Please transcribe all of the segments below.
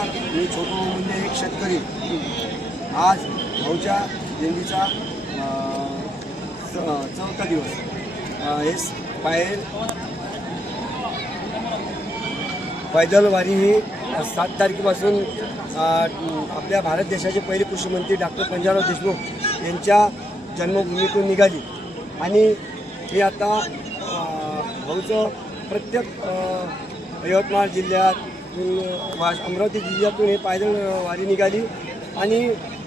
नमस्कार मी छोटू म्हणजे एक शेतकरी. आज भाऊच्या दिंडीचा च- चौथा दिवस. हे बाहेर पैदलवारी पैदल वारी ही सात तारखेपासून आपल्या भारत देशाचे पहिले कृषीमंत्री डॉक्टर पंजाबराव देशमुख यांच्या जन्मभूमीतून निघाली. आणि हे आता भाऊचं प्रत्येक यवतमाळ जिल्ह्यात अमरावती जिल्ह्यातून हे पायदळ वारी निघाली. आणि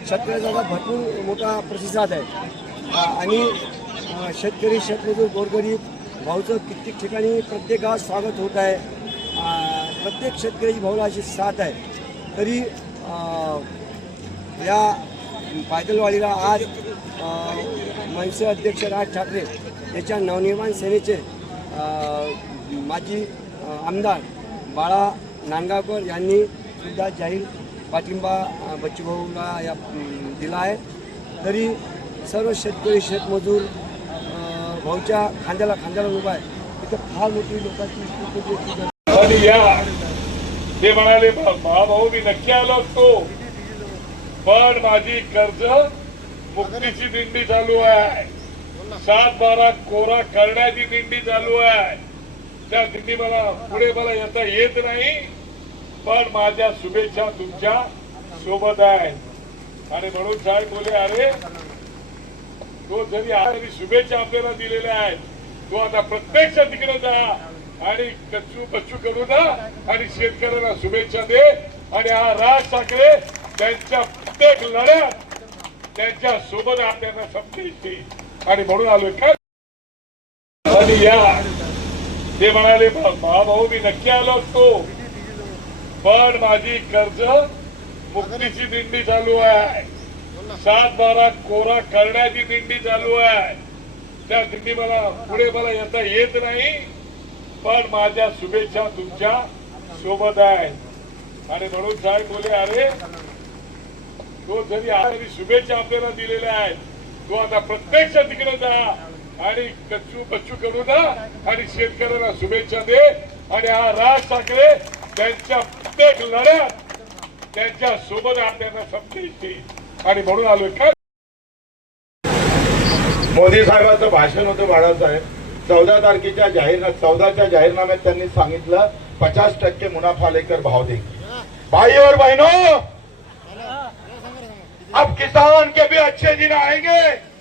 शेतकऱ्याचा भरपूर मोठा प्रतिसाद आहे. आणि शेतकरी शेतमजूर गोरगरीब भाऊचं कित्येक ठिकाणी प्रत्येक गावात स्वागत होत आहे. प्रत्येक शेतकऱ्याची भाऊला अशी साथ आहे. तरी या पायदलवाडीला आज मनसे अध्यक्ष राज ठाकरे याच्या नवनिर्माण सेनेचे माजी आमदार बाळा नांदगावकर यांनी सुद्धा जाहीर पाठिंबा बच्चूभाऊला या दिला आहे. तरी सर्व शेतकरी शेतमजूर भाऊच्या खांद्याला खांद्याला उभा आहे. इथं फार मोठी लोकांची आणि या ते म्हणाले भाऊ मी नक्की आलो असतो. पण माझी कर्ज मुक्तीची दिंडी चालू आहे. सात बारा कोरा करण्याची दिंडी चालू आहे. त्या दिंडी मला पुढे मला येता येत नाही. पण माझ्या शुभेच्छा तुमच्यासोबत आहे. आणि म्हणून साहेब बोले अरे तो जरी आधी शुभेच्छा आपल्याला दिलेल्या आहेत. तो आता प्रत्यक्ष तिकडे जा आणि कच्चू बच्चू करू ना आणि शेतकऱ्यांना शुभेच्छा दे. आणि हा राज ठाकरे त्यांच्या प्रत्येक लढ्यात त्यांच्यासोबत आपल्याला समजायचे आणि म्हणून आलोय. काय आणि या ते म्हणाले महाभाऊ मी नक्की आलो असतो. पण माझी कर्ज मुक्तीची दिंडी चालू आहे. सात बारा कोरा करण्याची दिंडी चालू आहे. त्या दिंडी मला पुढे मला येता येत नाही. पण माझ्या शुभेच्छा तुमच्यासोबत आहे. आणि म्हणून साहेब बोले अरे तो जरी आधी शुभेच्छा आपल्याला दिलेल्या आहेत तो आता प्रत्यक्ष तिकडे जा. आणि कच्चू बच्चू करू ना आणि शेतकऱ्यांना शुभेच्छा दे. आणि हा राज ठाकरे त्यांच्या प्रत्येक लढ्यात त्यांच्यासोबत आपल्याला समजायचे आणि म्हणून आलोय काय? मोदी साहेबांचं भाषण होतं बाळासाहेब. चौदा तारखेच्या जाहीर चौदाच्या जाहीरनाम्यात त्यांनी सांगितलं पचास टक्के मुनाफा लेकर भाव दे. भाई और बहनों अब किसान के भी अच्छे दिन आएंगे।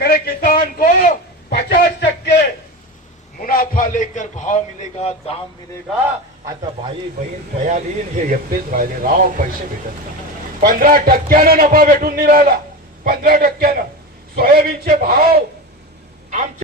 मेरे किसान को पचास टक्के मुनाफा लेकर भाव मिलेगा दाम मिलेगा। आता भाई बहीण तयारीन हे एकटेच राहिले राव पैसे भेटत नाही. पंधरा टक्क्यानं नफा भेटून नाही राहिला पंधरा टक्क्यानं. सोयाबीनचे भाव आमच्या